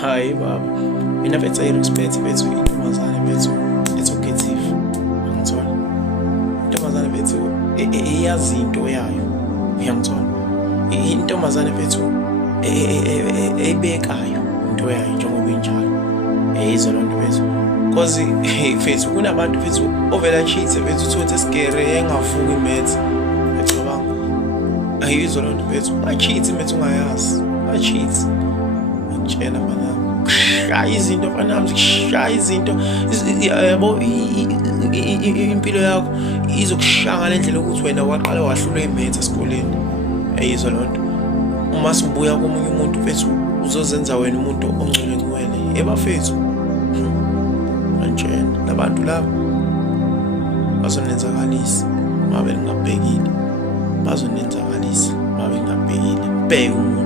hayi baba, mina mfethu I-respect mfethu intombazane mfethu ethoketive, uyangithola? Intombazane mfethu eyazi into yayo, uyangithola? Intombazane mfethu ebekayo into yayo njengoba injalo. Yizo loo nto mfethu. Cause mfethu kunabantu mfethu ovela cheat mfethu uthi esigere engavuki imaths. Ngicabanga. Yizo loo nto mfethu. Cheat mfethu ungayazi. Cheat. Ngitshela bana. Shaya izinto fanami, shaya izinto. Yabo impilo yakho izokushaya ngalendlela ukuthi wena waqala wahlula imaths esikoleni. Yizo loo nto. Uma sibuya komunye umuntu mfethu uzozenza wena umuntu ongcwele ebafethu. Nje nabantu laba bazonenzakalisa mabe ngabhekile, bazonenzakalisa mabe ngabhekile. Bheka umuntu